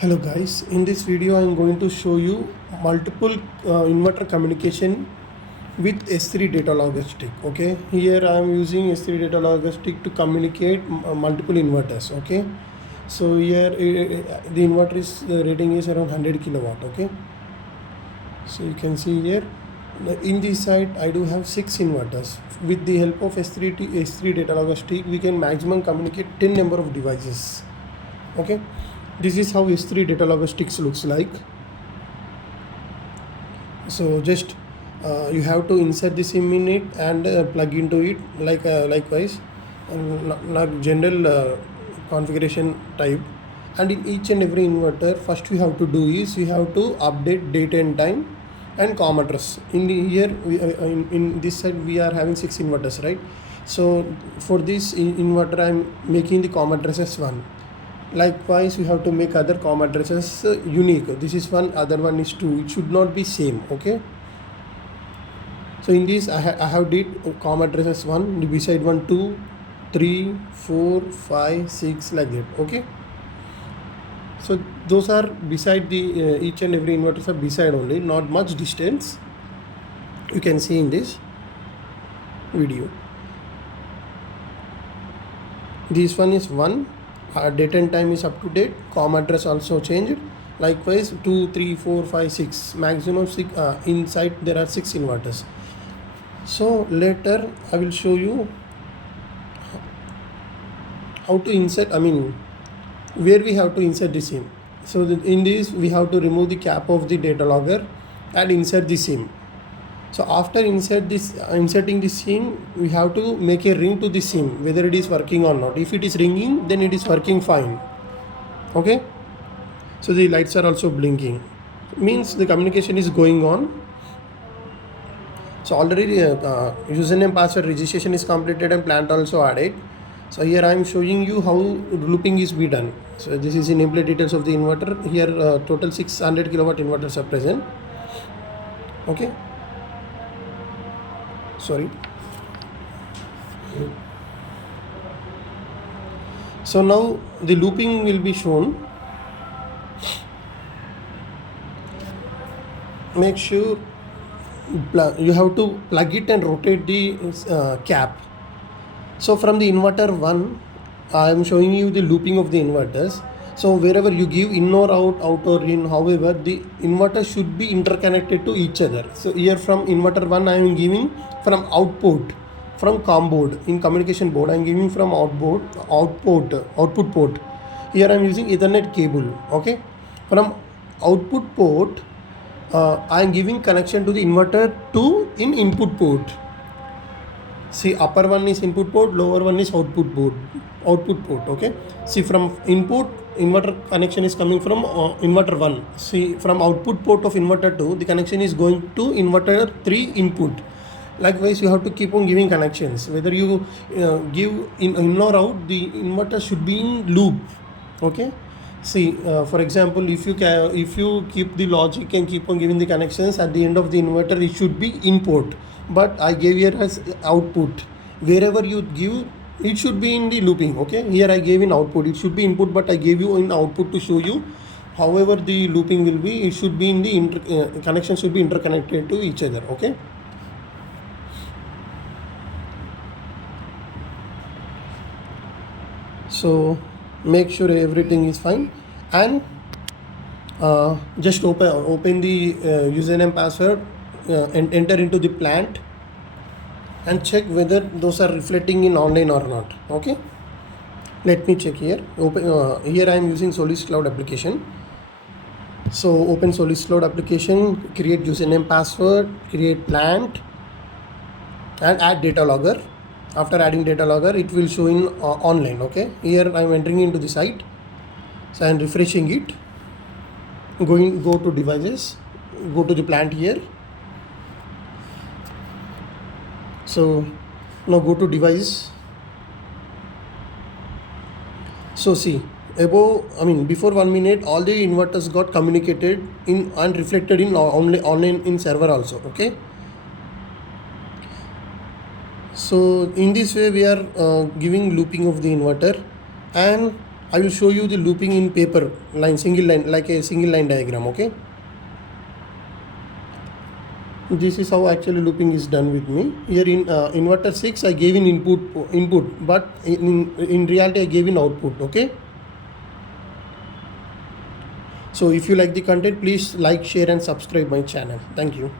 Hello guys, in this video I am going to show you multiple inverter communication with S3 Datalogger stick. Okay, here I am using S3 Datalogger stick to communicate multiple inverters. Okay, so here the inverter is rating is around 100 kilowatt. Okay, so you can see here in this side I do have 6 inverters. With the help of S3 Datalogger stick we can maximum communicate 10 number of devices. Okay, this is how S3 Datalogger sticks looks like. So just you have to insert the SIM in it and plug into it likewise, like general configuration type. And in each and every inverter, first you have to do is you have to update date and time and COM address. In the here in this side we are having 6 inverters, right? So for this inverter I am making the COM address as 1. Likewise, you have to make other COM addresses unique. This is 1, other one is 2. It should not be same. Okay. So in this, I have did COM addresses 1, beside 1, 2, 3, 4, 5, 6 like that. Okay. So those are beside the each and every inverters are beside only, not much distance. You can see in this video. This one is 1. Date and time is up to date. COM address also changed. Likewise 2, 3, 4, 5, 6, maximum 6. Inside there are 6 inverters. So later I will show you how to insert, where we have to insert the SIM. So in this we have to remove the cap of the data logger and insert the SIM. So after inserting the SIM, we have to make a ring to the SIM, whether it is working or not. If it is ringing, then it is working fine. Okay. So the lights are also blinking. Means the communication is going on. So already username password registration is completed and plant also added. So here I am showing you how looping is be done. So this is in nameplate details of the inverter. Here total 600 kilowatt inverters are present. Okay. Sorry. So now the looping will be shown. Make sure you have to plug it and rotate the cap. So from the inverter 1, I am showing you the looping of the inverters. So wherever you give in or out or in, however, the inverter should be interconnected to each other. So here from inverter 1, I am giving from output, from COM board, in communication board, I am giving from output port. Here I am using Ethernet cable. Okay. From output port, I am giving connection to the inverter 2 in input port. See, upper one is input port, lower one is output port. Okay. See, from input, inverter connection is coming from inverter 1. See, from output port of inverter 2, the connection is going to inverter 3 input. Likewise, you have to keep on giving connections. Whether you give in or out, the inverter should be in loop. Okay. See, for example, if you keep the logic and keep on giving the connections, at the end of the inverter it should be input, but I gave here as output. Wherever you give, it should be in the looping. Okay, here I gave in output, it should be input, but I gave you in output to show you however the looping will be. It should be in the connection should be interconnected to each other. Okay. So make sure everything is fine and just open the username password and enter into the plant and check whether those are reflecting in online or not. Okay, let me check here. Here I am using Solis Cloud application. So open Solis Cloud application, create username password, create plant and add Datalogger. After adding Datalogger, it will show in online. Okay, here I am entering into the site. So I am refreshing it. Go to devices, go to the plant here. So now go to device. So see, before 1 minute, all the inverters got communicated in and reflected in online in server also. Okay. So in this way we are giving looping of the inverter, and I will show you the looping in paper line, single line, like a single line diagram. Okay, this is how actually looping is done with me. Here in inverter 6 I gave in input, but in reality I gave in output. Okay, so if you like the content, please like, share and subscribe my channel. Thank you.